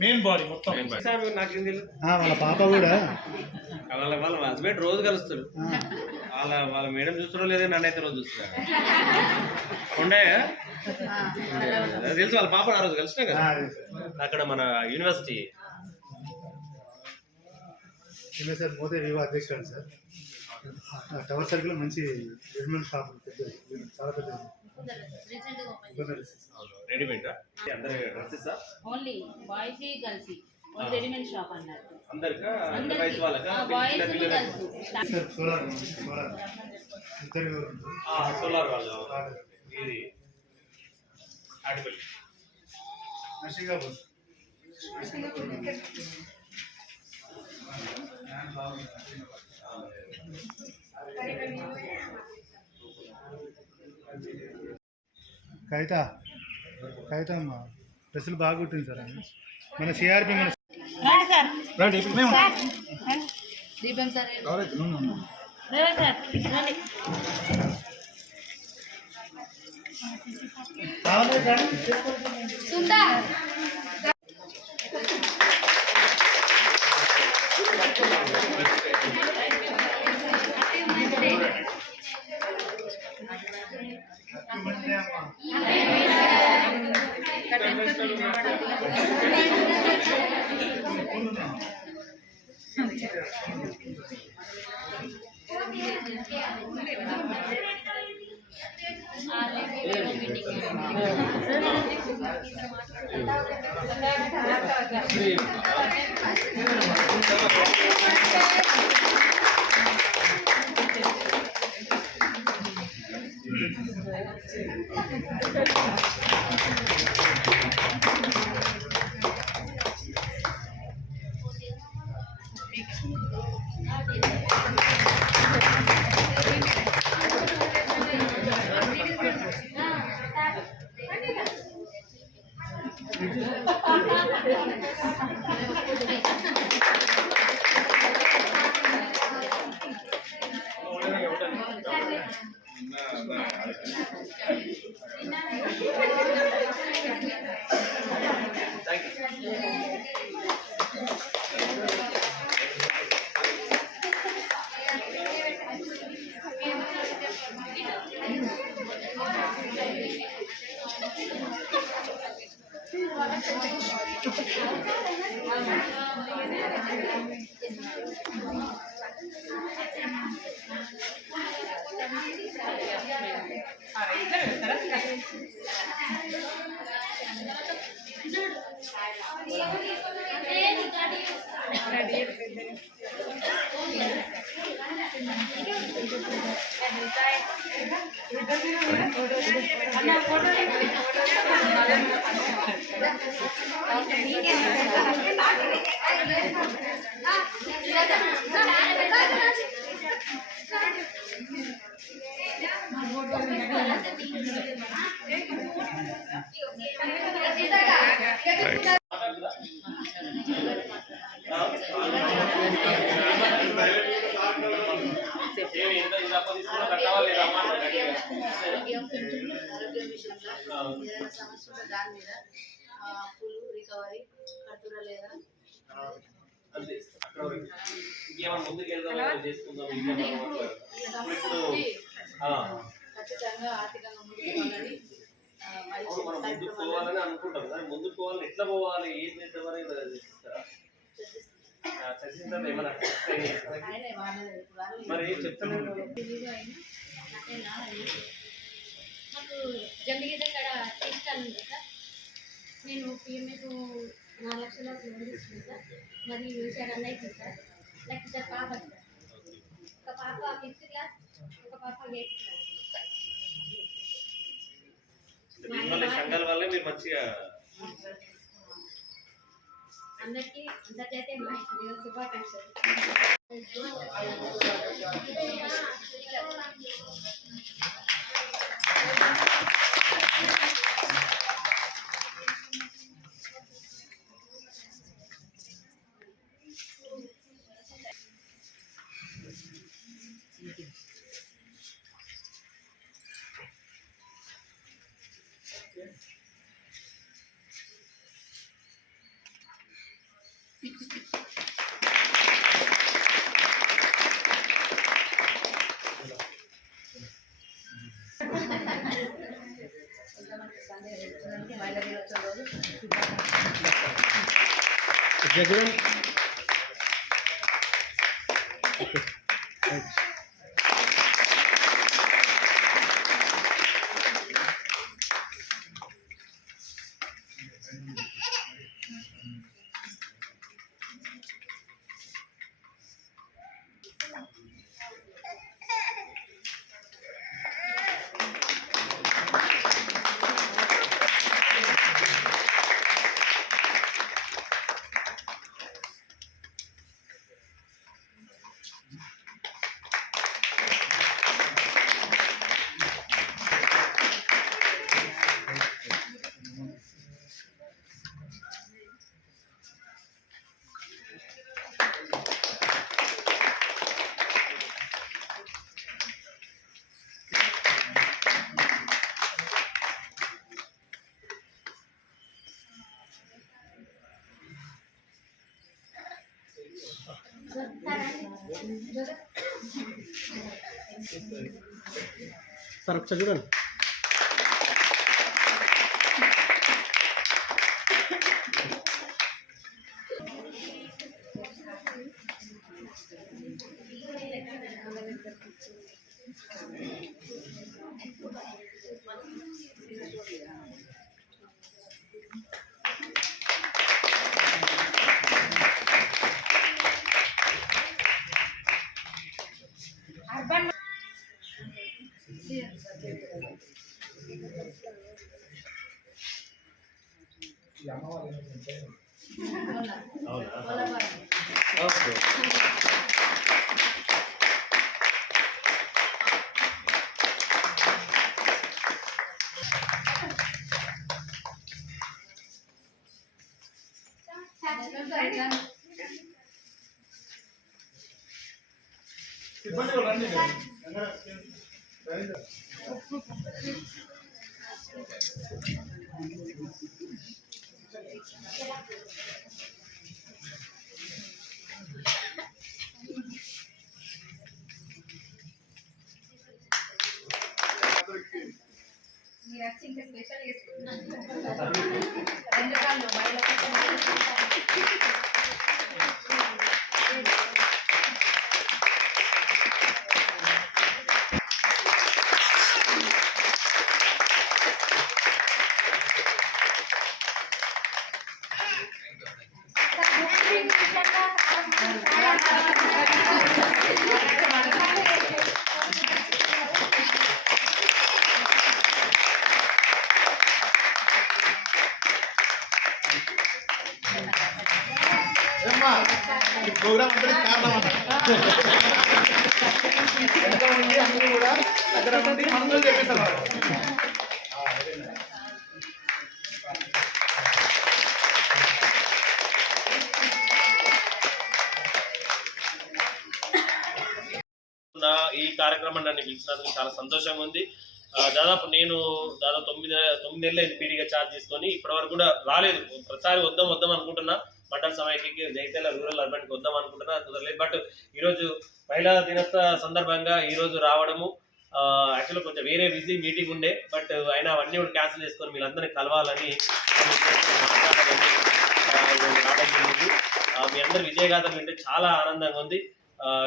Main body మొత్తం నాకేం తెలియదు. వాళ్ళ పాప కూడా వాళ్ళ హస్బెండ్ రోజు కలుస్తారు. వాళ్ళ మేడం చూస్తారో లేదో నన్ను అయితే రోజు చూస్తున్నారు. ఉండే తెలుసు వాళ్ళ పాప ఆ రోజు కలిసినా కదా అక్కడ మన యూనివర్సిటీ. సార్ మోదే వివో అధ్యక్షుడు సార్. టవర్ సర్కిల్ మంచి రెడీమేడ్ షాప్ పెద్దది, చాలా పెద్దది. రెడీమేడ్ అందరి dresses only boys girls readymade shop అన్నారు. అందరికా వయసు వాళ్ళకా సోలార్ వాళ్ళు ఇది ఆడిపల్లి కవిత డ్రెస్సులు బాగా కుట్టింది సార్. మన సిఆర్పి మన దీపం సార్ దాని మీద అప్పులు రికవరీ కట్టురా లేదా ఖచ్చితంగా ఆర్థికంగా ముందుకు పోవాలని అనుకుంటాం కానీ ముందుకు పోవాలని ఎట్లా పోవాలి ఏం చేద్దామని చర్చిస్తారు ఏమన్నా మరి చెప్తాను. మాకు జంగిగడ్డ కాడ ఇష్టాలు ఉంది సార్. నేను పిఎంఏకు 4 లక్షల లోన్ తీసుకున్నాను సార్. మరి విషయాలు అన్నయ్యకి సార్. నాకు ఇద్దరు పాప సార్. ఒక పాప 5th క్లాస్, ఒక పాప 8th క్లాస్. సంఘాల వల్ల మీరు మంచిగా అందరికీ అందరికైతే శుభాకాంక్షలు. అందరికీ మహిళా దినోత్సవం రోజు సార్ ఒకసారి చూడండి. ఓకే. మీరు వచ్చి ఇంకా స్పెషల్ చేసుకుంటున్నారు 2 కాళ్ళు మహిళ ప్రోగ్రామ్ అంతా కారణం ఎంతమంది అందరూ కూడా దగ్గర మంది మనసులో చెప్పేస్తారు. ఈ కార్యక్రమం నన్ను పిలిచినందుకు చాలా సంతోషంగా ఉంది. దాదాపు నేను 9 నెలలు పీడీగా ఛార్జ్ తీసుకొని ఇప్పటివరకు కూడా రాలేదు. ప్రతిసారి వద్దాం అనుకుంటున్నా, మండల సమైక్యకి జగిత్యాల రూరల్ అర్బన్కి వద్దాం అనుకుంటున్నా, కుదరలేదు. బట్ ఈరోజు మహిళా దినోత్సవ సందర్భంగా ఈరోజు రావడము యాక్చువల్గా కొంచెం వేరే బిజీ మీటింగ్ ఉండే, బట్ అయినా అవన్నీ కూడా క్యాన్సిల్ చేసుకొని మీరందరినీ కలవాలని రావడం జరిగింది. మీ అందరు విజయగాథలు వింటే చాలా ఆనందంగా ఉంది.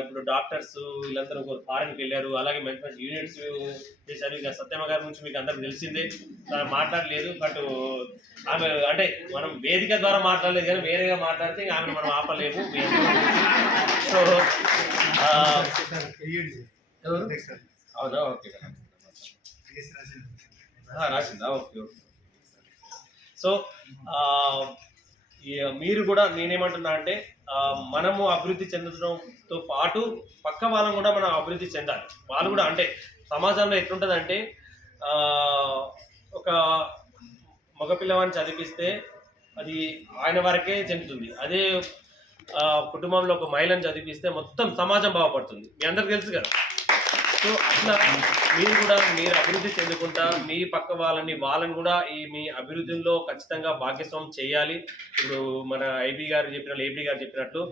ఇప్పుడు డాక్టర్స్ వీళ్ళందరూ ఫారెన్కి వెళ్ళారు, అలాగే మంచి మంచి యూనిట్స్ చేశారు. ఇక సత్యమ్మ గారి గురించి మీకు అందరికి తెలిసిందే, మాట్లాడలేదు. బట్ ఆమె అంటే మనం వేదిక ద్వారా మాట్లాడలేదు కానీ వేరేగా మాట్లాడితే ఆమెను మనం ఆపలేము. సో అవునా, ఓకే రాసిందా, ఓకే ఓకే. సో మీరు కూడా నేనేమంటున్నా అంటే మనము అభివృద్ధి చెందడంతో పాటు పక్క వాళ్ళని కూడా మనం అభివృద్ధి చెందాలి. వాళ్ళు కూడా అంటే సమాజంలో ఎట్లుంటుందంటే ఒక మగపిల్లవాడిని చదివిస్తే అది ఆయన వరకే చెందుతుంది. అదే కుటుంబంలో ఒక మహిళను చదివిస్తే మొత్తం సమాజం బాగుపడుతుంది. మీ అందరికి తెలుసు కదా. సో అట్లా మీరు కూడా మీరు అభివృద్ధి చెందుకుంటా మీ పక్క వాళ్ళని కూడా ఈ మీ అభివృద్ధిలో ఖచ్చితంగా భాగస్వామ్యం చేయాలి. ఇప్పుడు మన ఏబీ గారు చెప్పినట్లు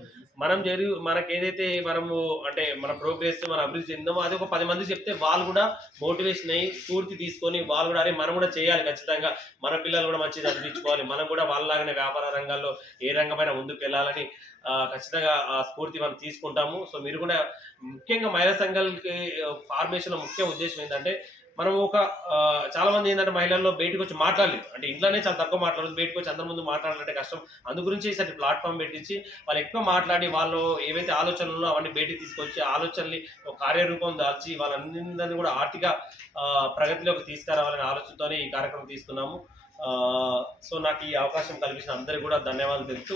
మనకు ఏదైతే మనము అంటే మన ప్రోగ్రెస్ మన అభివృద్ధి చెందామో అది ఒక 10 మంది చెప్తే వాళ్ళు కూడా మోటివేషన్ అయ్యి స్ఫూర్తి తీసుకొని వాళ్ళు కూడా అరే మనం కూడా చేయాలి, ఖచ్చితంగా మన పిల్లలు కూడా మంచిగా చదివించుకోవాలి, మనం కూడా వాళ్ళలాగానే వ్యాపార రంగాల్లో ఏ రంగమైనా ముందుకు వెళ్ళాలని ఖచ్చితంగా ఆ స్ఫూర్తి మనం తీసుకుంటాము. సో మీరు కూడా ముఖ్యంగా మహిళా సంఘాలకి ఫార్మేషన్లో ముఖ్య ఉద్దేశం ఏంటంటే మనం చాలా మంది ఏంటంటే మహిళల్లో బయటకు వచ్చి మాట్లాడలేదు, అంటే ఇంట్లోనే చాలా తక్కువ మాట్లాడదు, బయటకు వచ్చి అందరి ముందు మాట్లాడాలంటే కష్టం. అందు గురించి ఈసారి ప్లాట్ఫామ్ పెట్టించి వాళ్ళు ఎక్కువ మాట్లాడి వాళ్ళు ఏవైతే ఆలోచనలు ఉన్నాయో అవన్నీ బయటికి తీసుకొచ్చి ఆలోచనల్ని ఒక కార్యరూపం దాల్చి వాళ్ళందరినీ కూడా ఆర్థిక ప్రగతిలోకి తీసుకురావాలనే ఆలోచనతోనే ఈ కార్యక్రమం తీసుకున్నాము. సో నాకు ఈ అవకాశం కల్పించిన అందరికీ కూడా ధన్యవాదాలు తెలుపుతూ